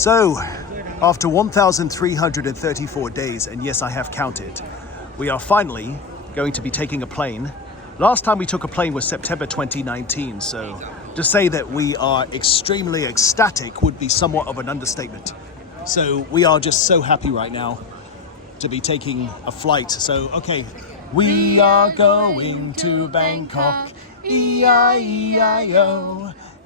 So, after 1,334 days, and yes, I have counted, we are finally going to be taking a plane. Last time we took a plane was September 2019, so to say that we are extremely ecstatic would be somewhat of an understatement. So we are just so happy right now to be taking a flight. So, okay, we are going to Bangkok, E-I-E-I-O.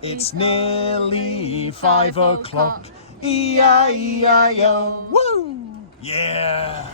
It's nearly 5 o'clock. E-I-E-I-O. Woo! Yeah!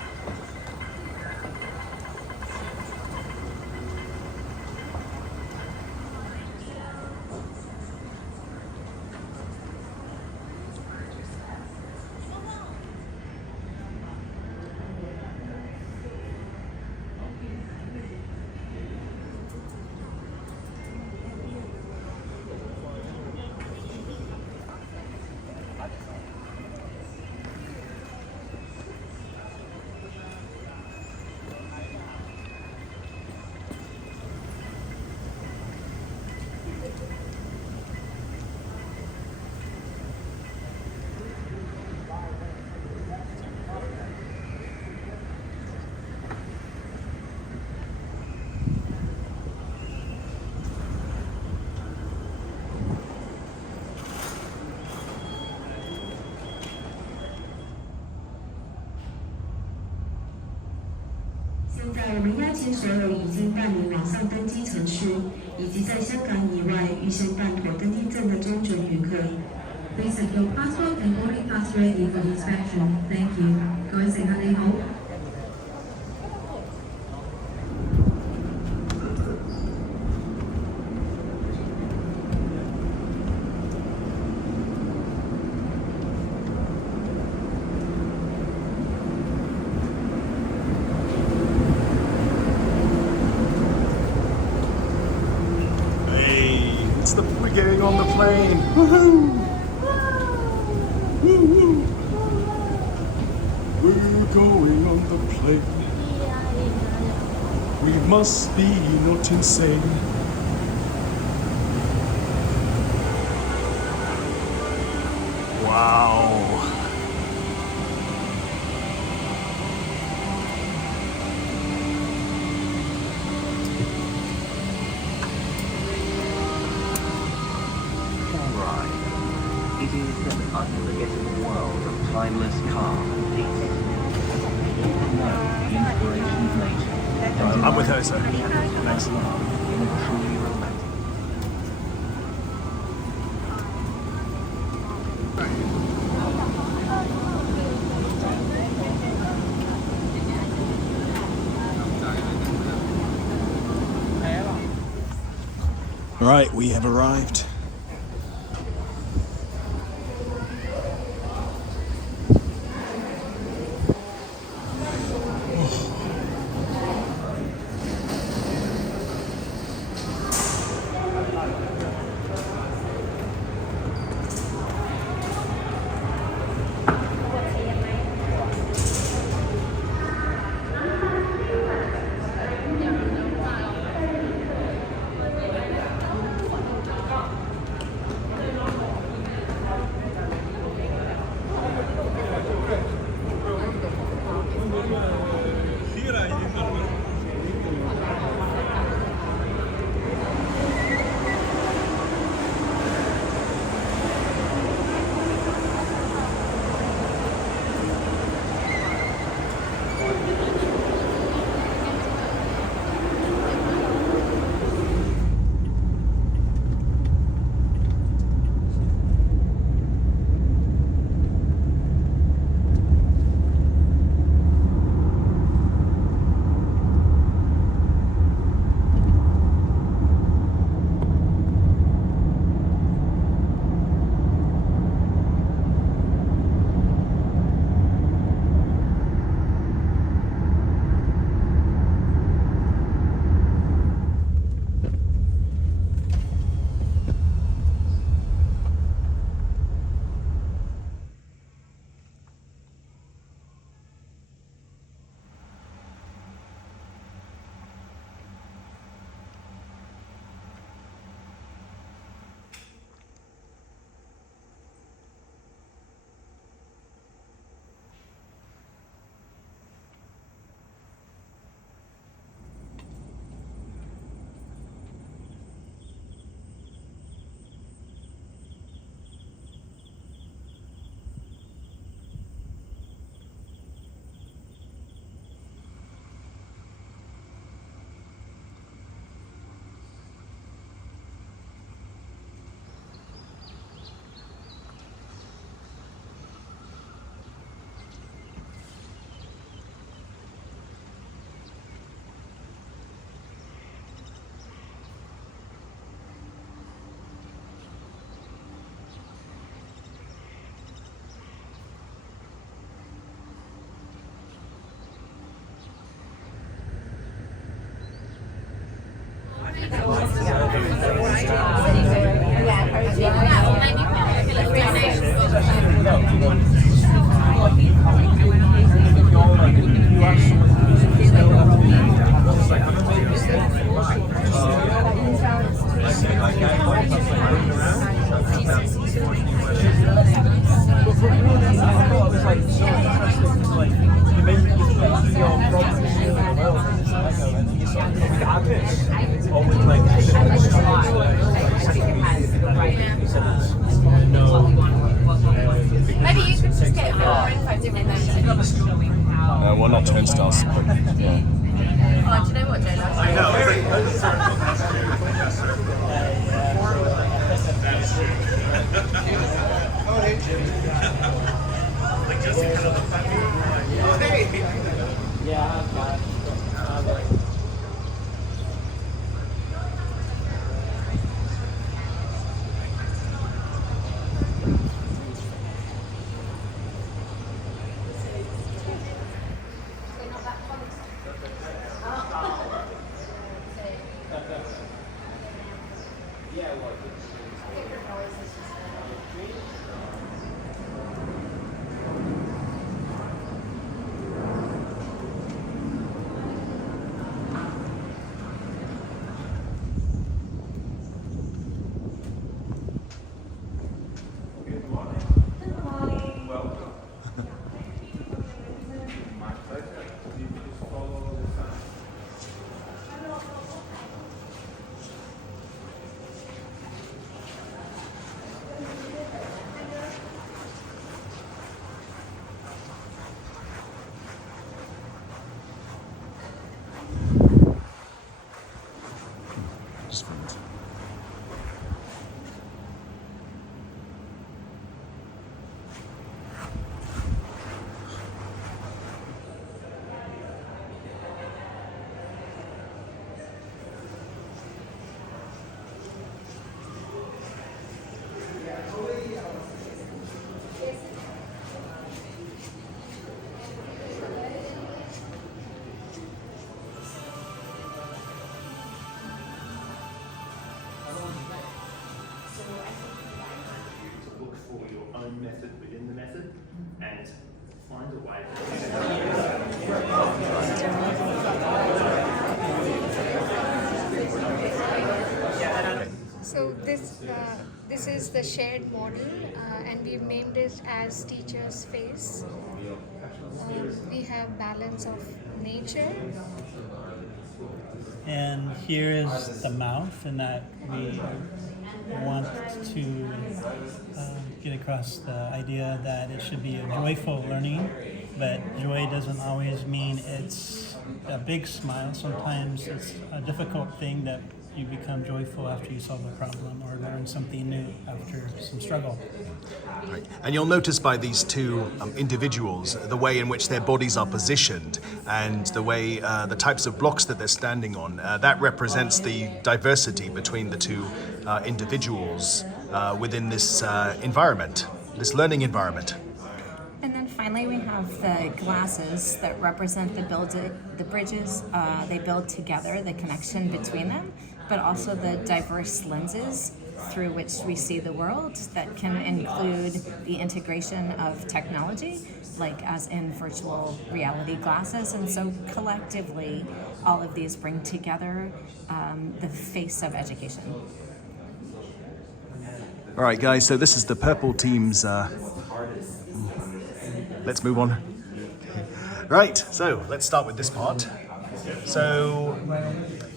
我们邀请所有已经办理网上登机程序，以及在香港以外预先办妥登机证的中准旅客。Please have your passport and boarding pass ready for inspection. Thank you. 各位乘客你好。We're getting on the plane. Woohoo! Woo-hoo. We're going on the plane. We must be not insane. Wow. It is an unforgettable world of timeless calm and peace. No, the inspiration of nature. I'm with her, sir. Thanks. In a truly romantic. All right, we have arrived. Maybe you could just get more info to me then. We're not turnstiles, but yeah. Oh, do you know what, Jonah? I method within the method and find a way. So this is the shared model, and we've named it as Teacher's Face. We have balance of nature. And here is the mouth, and that we want to get across the idea that it should be a joyful learning, but joy doesn't always mean it's a big smile. Sometimes it's a difficult thing that you become joyful after you solve a problem or learn something new after some struggle. Right. And you'll notice by these two individuals the way in which their bodies are positioned and the way the types of blocks that they're standing on. That represents the diversity between the two individuals within this environment, this learning environment. And then finally we have the glasses that represent the bridges they build together, the connection between them, but also the diverse lenses through which we see the world that can include the integration of technology, like as in virtual reality glasses. And so collectively, all of these bring together the face of education. All right, guys, so this is the purple team's... Let's move on. Right, so let's start with this part. So,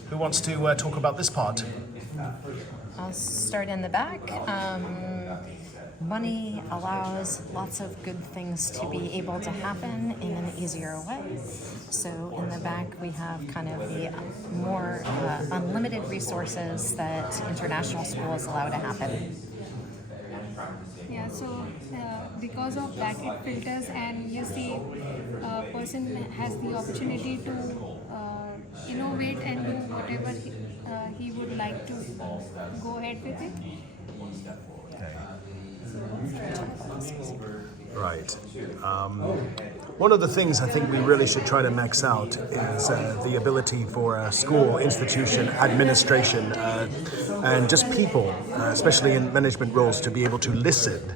who wants to talk about this part? I'll start in the back. Money allows lots of good things to be able to happen in an easier way. So in the back we have kind of the more unlimited resources that international schools allow to happen. Yeah, so because of that it filters, and you see a person has the opportunity to innovate and do whatever he would like to go ahead with it. Right. Right. One of the things I think we really should try to max out is the ability for a school, institution, administration, and just people, especially in management roles, to be able to listen.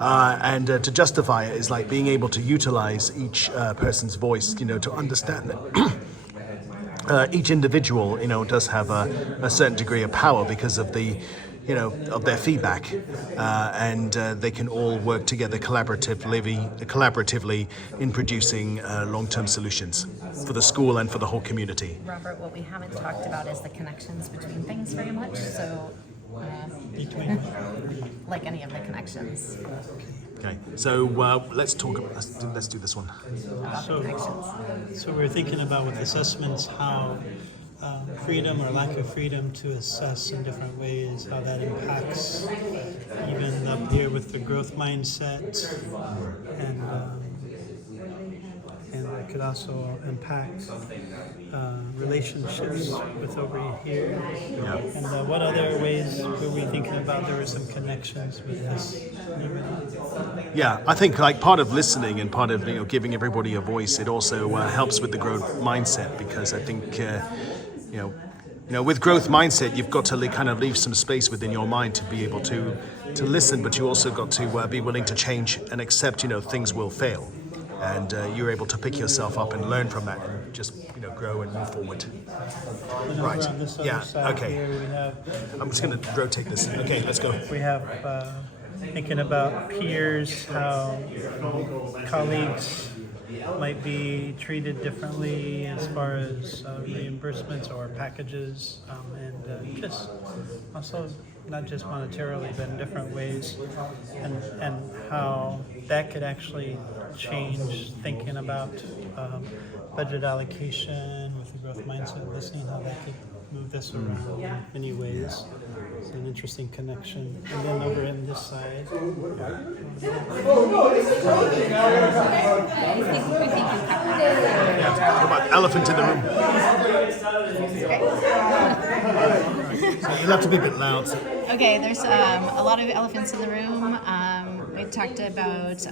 And to justify it is like being able to utilize each person's voice, to understand that each individual, does have a certain degree of power because of the of their feedback, and they can all work together collaboratively in producing long-term solutions for the school and for the whole community. Robert, what we haven't talked about is the connections between things very much. So, like any of the connections. Okay, so let's do this one. So we're thinking about with assessments how freedom or lack of freedom to assess in different ways, how that impacts even up here with the growth mindset, and it could also impact relationships with over here. Yeah. And what other ways were we thinking about? There were some connections with this. Yeah, I think like part of listening and part of giving everybody a voice, it also helps with the growth mindset, because I think with growth mindset you've got to kind of leave some space within your mind to be able to listen, but you also got to be willing to change and accept things will fail, and you're able to pick yourself up and learn from that and just grow and move forward. Right. Yeah. Okay. I'm just going to rotate this. Okay, let's go. We have thinking about peers, how colleagues might be treated differently as far as reimbursements or packages, and just also not just monetarily but in different ways, and how that could actually change thinking about budget allocation with the growth mindset, listening, how that could move this around in many ways. It's an interesting connection. And then over in this side, What about elephant in the room? You'll have to be a bit loud. Okay, there's a lot of elephants in the room. We've talked about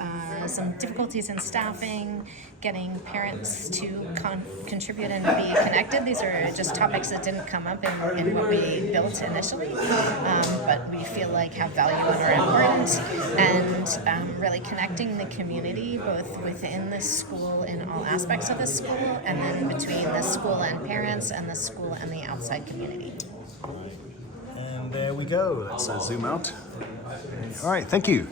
some difficulties in staffing, getting parents to contribute and be connected. These are just topics that didn't come up in what we built initially, but we feel like have value and are important, and really connecting the community both within the school in all aspects of the school, and then between the school and parents and the school and the outside community. And there we go. Let's zoom out. All right, thank you.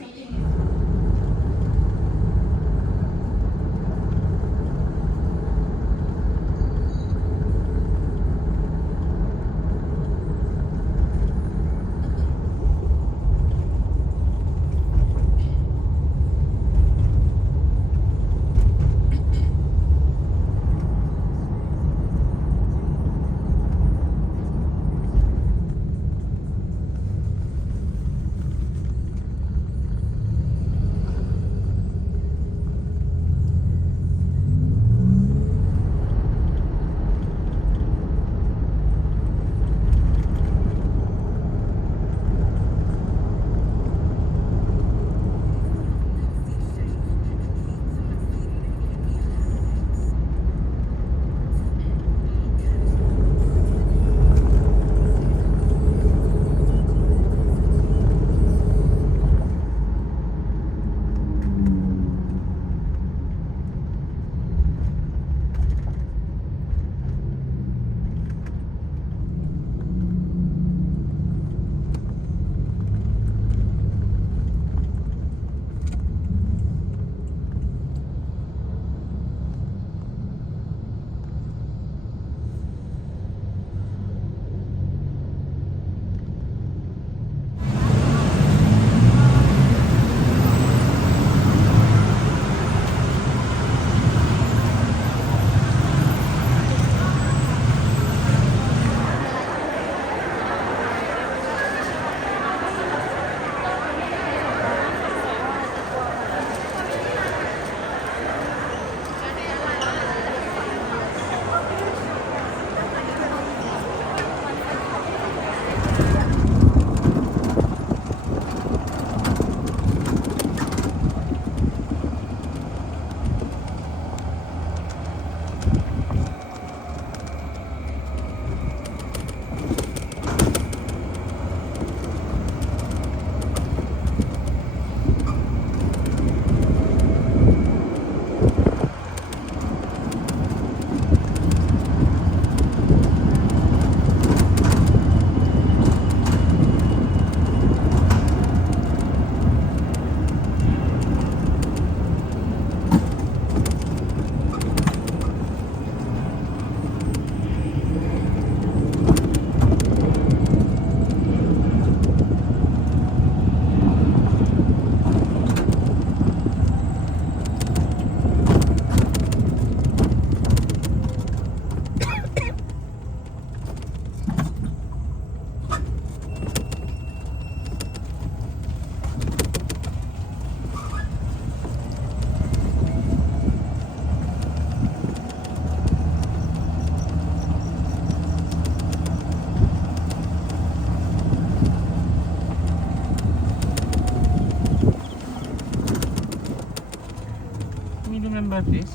number, please?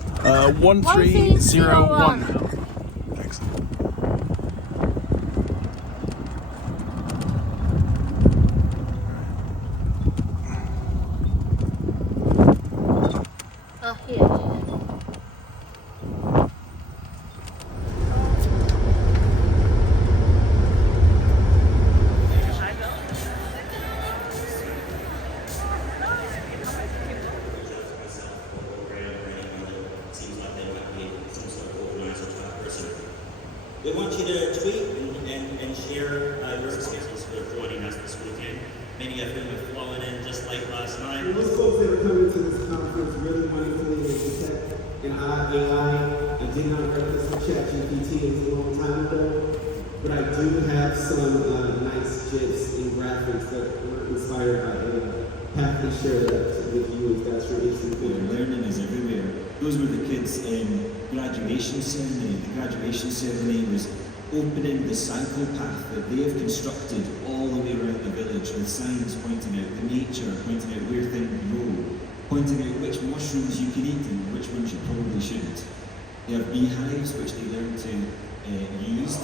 1301. Thanks. Oh, here. We want you to tweet and share your experiences for joining us this weekend. Many of whom have flown in just like last night. Most folks that are coming to this conference really wanting to lean into tech and AI. I did not reference the ChatGPT until a long time ago, but I do have some nice GIFs and graphics that were inspired by AI. Happily share that with you if that's your issue. Learning is everywhere. Those were the kids in graduation ceremony. The graduation ceremony was opening the cycle path that they have constructed all the way around the village, with signs pointing out the nature, pointing out where things grow, pointing out which mushrooms you can eat and which ones you probably shouldn't. They have beehives which they learn to use.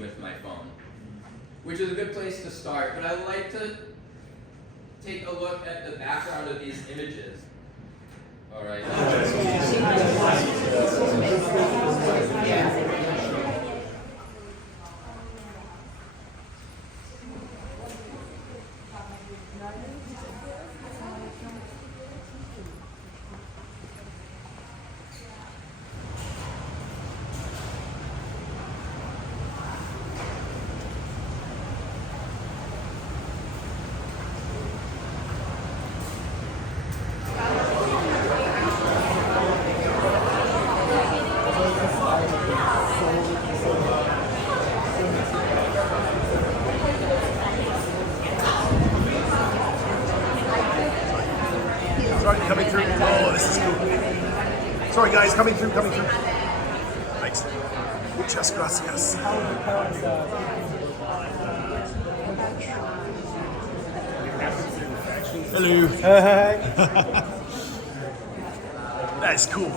With my phone, which is a good place to start, but I'd like to take a look at the background of these images. All right. Sorry, coming through. Oh, this is cool. Sorry, guys, coming through. Thanks. Muchas gracias. Hello. That's cool.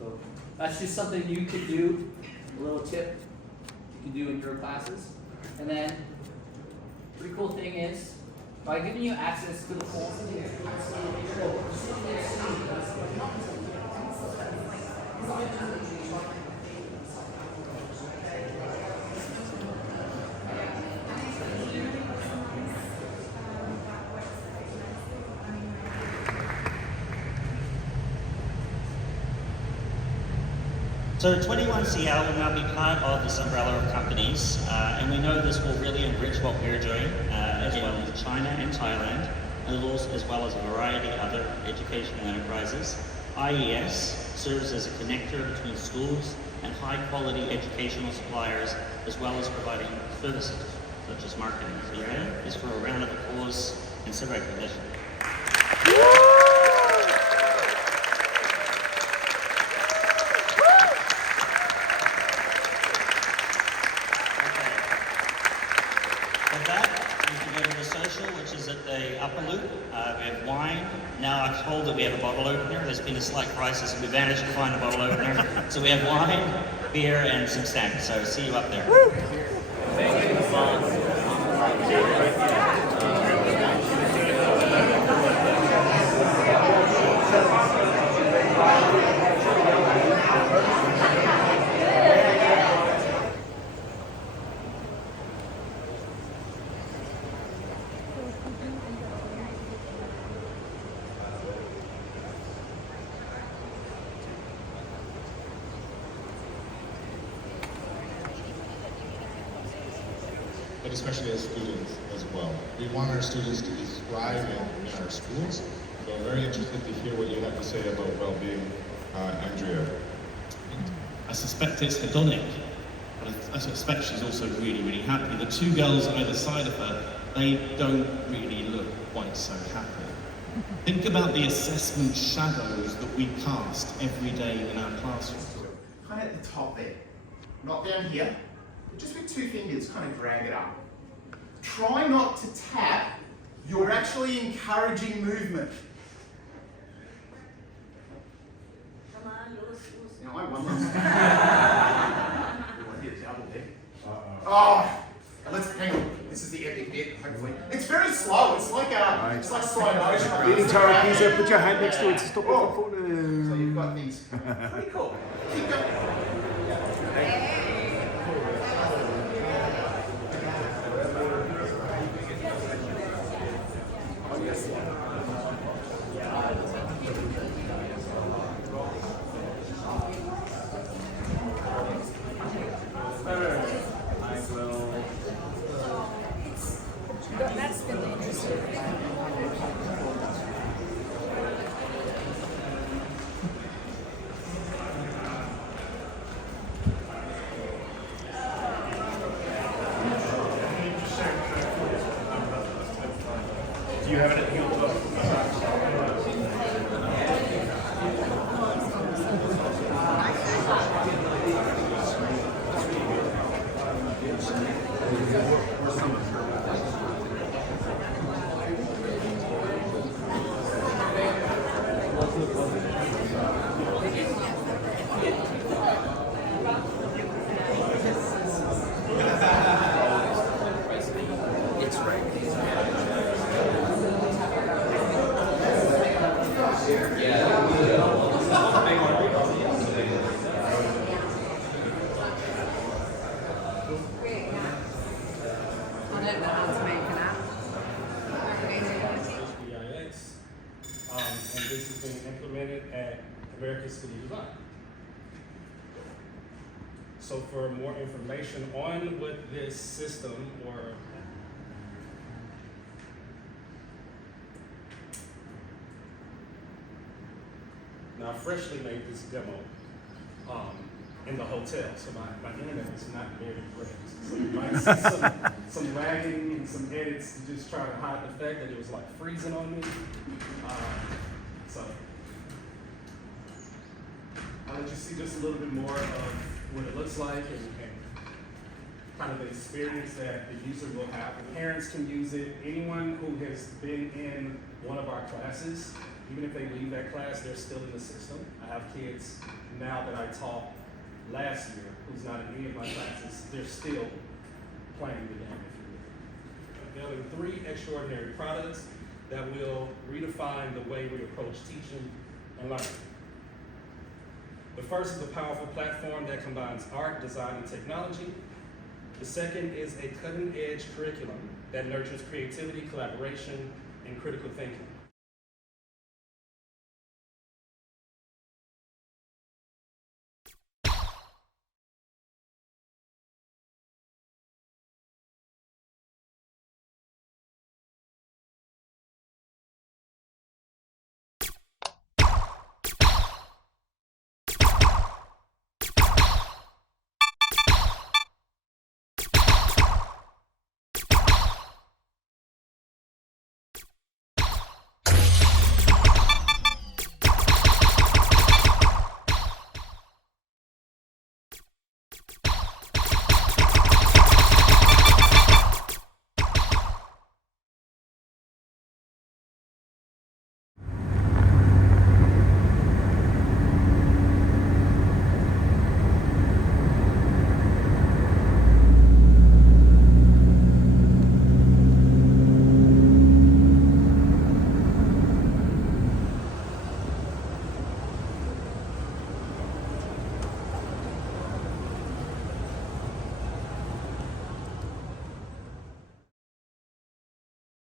So that's just something you could do, a little tip you can do in your classes. And then, pretty cool thing is, by giving you access to the full So 21CL will now be part of this umbrella of companies, and we know this will really enrich what we're doing, as well as China and Thailand, as well as a variety of other educational enterprises. IES serves as a connector between schools and high-quality educational suppliers, as well as providing services such as marketing. So you ready? Just for a round of applause and some recognition. Upper loop. We have wine. Now I'm told that we have a bottle opener. There's been a slight crisis and we managed to find a bottle opener. So we have wine, beer, and some snacks. So see you up there. Thank you. especially as students as well. We want our students to be thriving in our schools. So I'm very interested to hear what you have to say about well-being, Andrea. I suspect it's hedonic, but I suspect she's also really, really happy. The two girls either side of her, they don't really look quite so happy. Think about the assessment shadows that we cast every day in our classroom. Kind of at the top there, not down here, but just with two fingers, kind of drag it up. Try not to tap, you're actually encouraging movement. Now I won this. You want to hit a double there? Oh, let's hang on. This is the epic bit, hopefully. It's very slow. It's like slow motion. Leading Tara Pisa, put your hand next to it to stop it from So you've got these. Pretty cool. Keep going. That's really interesting. Do you have it at heel? And this has been implemented at American School of Design. So for more information on what this system or now I freshly made this demo in the hotel, so my internet is not very great. So you might see some lagging and some edits to just try to hide the fact that it was like freezing on me. So I'll let you see just a little bit more of what it looks like and kind of the experience that the user will have. The parents can use it. Anyone who has been in one of our classes, even if they leave that class, they're still in the system. I have kids now that I taught last year who's not in any of my classes. They're still playing the game, if you will. Building 3 extraordinary products that will redefine the way we approach teaching and learning. The first is a powerful platform that combines art, design, and technology. The second is a cutting-edge curriculum that nurtures creativity, collaboration, and critical thinking.